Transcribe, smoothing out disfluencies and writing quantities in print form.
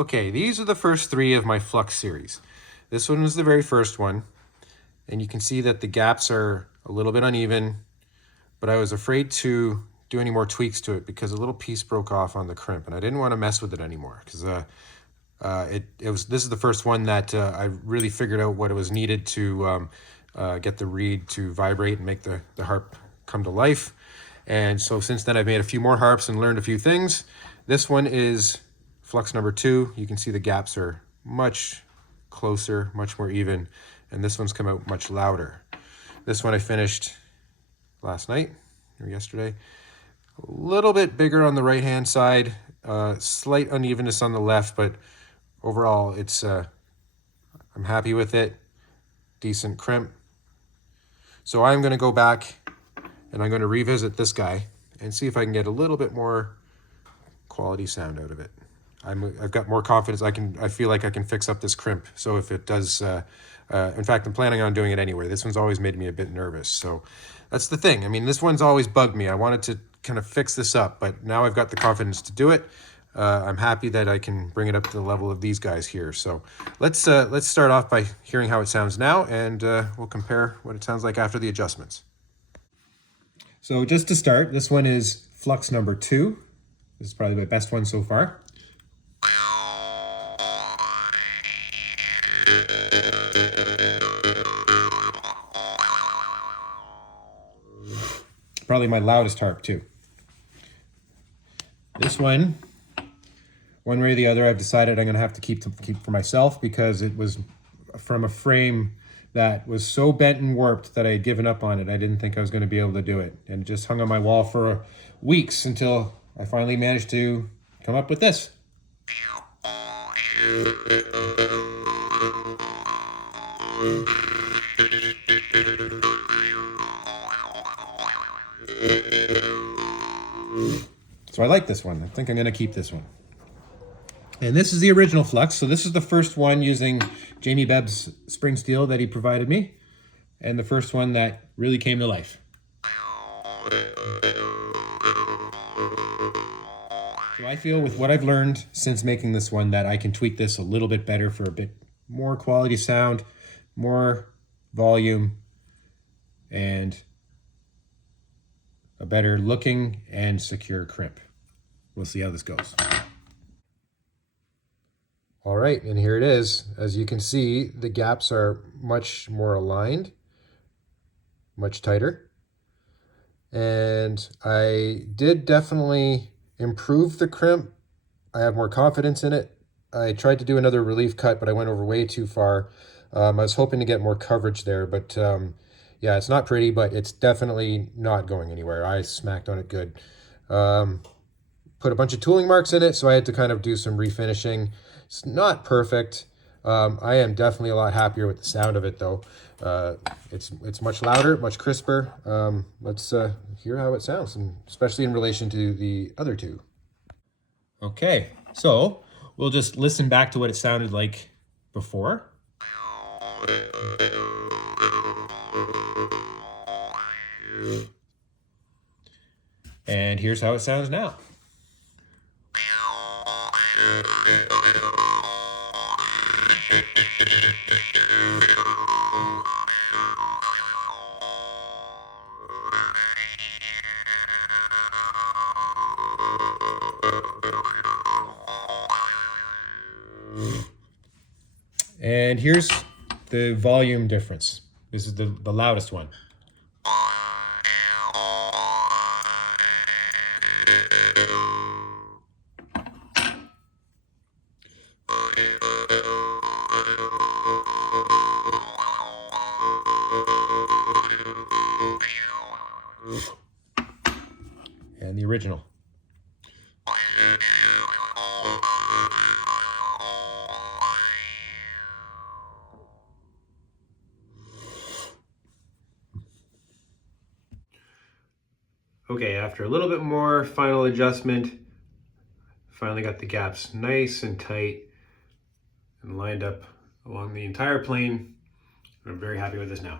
Okay, these are the first three of my Flux series. This one was the very first one, and you can see that the gaps are a little bit uneven, but I was afraid to do any more tweaks to it because a little piece broke off on the crimp, and I didn't want to mess with it anymore because this is the first one that I really figured out what it was needed to get the reed to vibrate and make the harp come to life. And so since then I've made a few more harps and learned a few things. This one is Flux number 2. You can see the gaps are much closer, much more even, and this one's come out much louder. This one I finished last night or yesterday. A little bit bigger on the right hand side, slight unevenness on the left, but overall it's I'm happy with it. Decent crimp. So I'm going to go back and I'm going to revisit this guy and see if I can get a little bit more quality sound out of it. I've got more confidence. I feel like I can fix up this crimp. So if it does, in fact, I'm planning on doing it anyway. This one's always made me a bit nervous. So that's the thing. I mean, this one's always bugged me. I wanted to kind of fix this up, but now I've got the confidence to do it. I'm happy that I can bring it up to the level of these guys here. So let's start off by hearing how it sounds now, and we'll compare what it sounds like after the adjustments. So just to start, this one is Flux number 2. This is probably my best one so far. Probably my loudest harp too. This one way or the other, I've decided I'm going to have to keep for myself because it was from a frame that was so bent and warped that I had given up on it. I didn't think I was going to be able to do it, and it just hung on my wall for weeks until I finally managed to come up with this. So I like this one. I think I'm going to keep this one. And this is the original Flux. So this is the first one using Jamie Bebb's spring steel that he provided me, and the first one that really came to life. So I feel with what I've learned since making this one that I can tweak this a little bit better for a bit more quality sound, more volume, and a better looking and secure crimp. We'll see how this goes. All right, and here it is. As you can see, the gaps are much more aligned, much tighter. And I did definitely improve the crimp. I have more confidence in it. I tried to do another relief cut, but I went over way too far. I was hoping to get more coverage there, but yeah, it's not pretty, but it's definitely not going anywhere. I smacked on it good. Put a bunch of tooling marks in it, so I had to kind of do some refinishing. It's not perfect. I am definitely a lot happier with the sound of it, though. It's much louder, much crisper. Let's hear how it sounds, and especially in relation to the other two. Okay, so we'll just listen back to what it sounded like before. And here's how it sounds now. And here's the volume difference. This is the loudest one. And the original. Okay, after a little bit more final adjustment, finally got the gaps nice and tight and lined up along the entire plane. I'm very happy with this now.